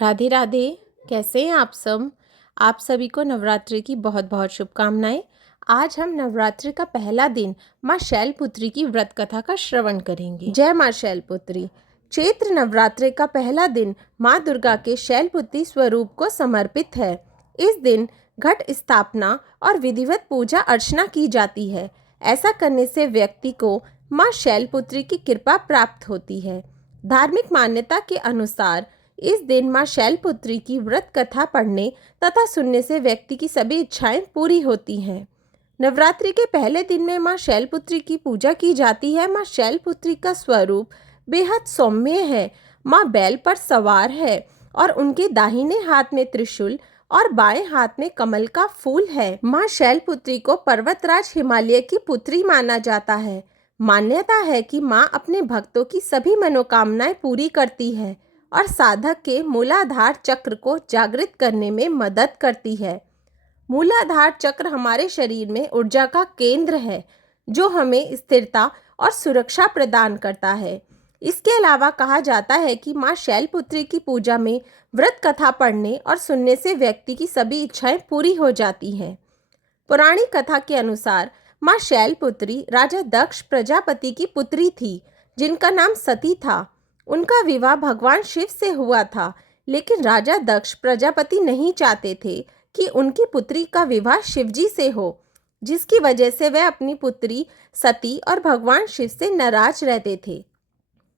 राधे राधे। कैसे हैं आप सब? आप सभी को नवरात्रि की बहुत बहुत शुभकामनाएं। आज हम नवरात्रि का पहला दिन माँ शैलपुत्री की व्रत कथा का श्रवण करेंगे। जय माँ शैलपुत्री। चैत्र नवरात्रि का पहला दिन माँ दुर्गा के शैलपुत्री स्वरूप को समर्पित है। इस दिन घट स्थापना और विधिवत पूजा अर्चना की जाती है। ऐसा करने से व्यक्ति को माँ शैलपुत्री की कृपा प्राप्त होती है। धार्मिक मान्यता के अनुसार इस दिन माँ शैलपुत्री की व्रत कथा पढ़ने तथा सुनने से व्यक्ति की सभी इच्छाएं पूरी होती हैं। नवरात्रि के पहले दिन में माँ शैलपुत्री की पूजा की जाती है। माँ शैलपुत्री का स्वरूप बेहद सौम्य है। माँ बैल पर सवार है और उनके दाहिने हाथ में त्रिशूल और बाएं हाथ में कमल का फूल है। माँ शैलपुत्री को पर्वतराज हिमालय की पुत्री माना जाता है। मान्यता है कि माँ अपने भक्तों की सभी मनोकामनाएं पूरी करती है और साधक के मूलाधार चक्र को जागृत करने में मदद करती है। मूलाधार चक्र हमारे शरीर में ऊर्जा का केंद्र है, जो हमें स्थिरता और सुरक्षा प्रदान करता है। इसके अलावा कहा जाता है कि माँ शैलपुत्री की पूजा में व्रत कथा पढ़ने और सुनने से व्यक्ति की सभी इच्छाएं पूरी हो जाती हैं। पौराणिक कथा के अनुसार माँ शैलपुत्री राजा दक्ष प्रजापति की पुत्री थी, जिनका नाम सती था। उनका विवाह भगवान शिव से हुआ था, लेकिन राजा दक्ष प्रजापति नहीं चाहते थे कि उनकी पुत्री का विवाह शिवजी से हो, जिसकी वजह से वह अपनी पुत्री सती और भगवान शिव से नाराज रहते थे।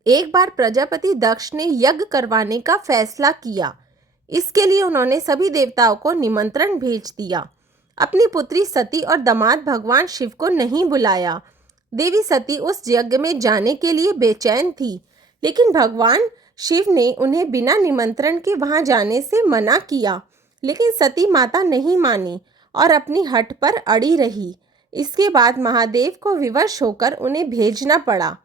एक बार प्रजापति दक्ष ने यज्ञ करवाने का फैसला किया। इसके लिए उन्होंने सभी देवताओं को निमंत्रण भेज दिया। अपनी पुत्री सती और दामाद भगवान शिव को नहीं बुलाया। देवी सती उस यज्ञ में जाने के लिए बेचैन थी, लेकिन भगवान शिव ने उन्हें बिना निमंत्रण के वहां जाने से मना किया। लेकिन सती माता नहीं मानी और अपनी हठ पर अड़ी रही। इसके बाद महादेव को विवश होकर उन्हें भेजना पड़ा।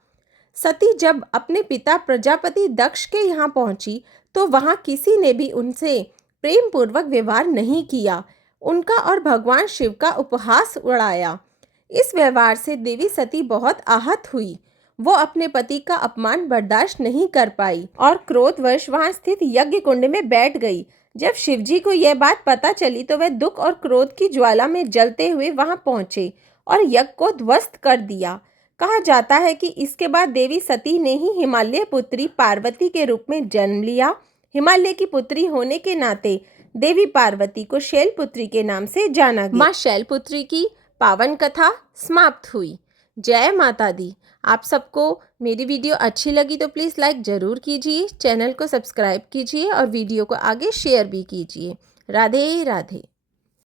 सती जब अपने पिता प्रजापति दक्ष के यहाँ पहुंची तो वहां किसी ने भी उनसे प्रेम पूर्वक व्यवहार नहीं किया। उनका और भगवान शिव का उपहास उड़ाया। इस व्यवहार से देवी सती बहुत आहत हुई। वो अपने पति का अपमान बर्दाश्त नहीं कर पाई और क्रोधवश वहां स्थित यज्ञ कुंड में बैठ गई। जब शिवजी को यह बात पता चली तो वह दुख और क्रोध की ज्वाला में जलते हुए वहां पहुंचे और यज्ञ को ध्वस्त कर दिया। कहा जाता है कि इसके बाद देवी सती ने ही हिमालय पुत्री पार्वती के रूप में जन्म लिया। हिमालय की पुत्री होने के नाते देवी पार्वती को शैलपुत्री के नाम से जाना गया। माँ शैलपुत्री की पावन कथा समाप्त हुई। जय माता दी। आप सबको मेरी वीडियो अच्छी लगी तो प्लीज़ लाइक ज़रूर कीजिए, चैनल को सब्सक्राइब कीजिए और वीडियो को आगे शेयर भी कीजिए। राधे राधे।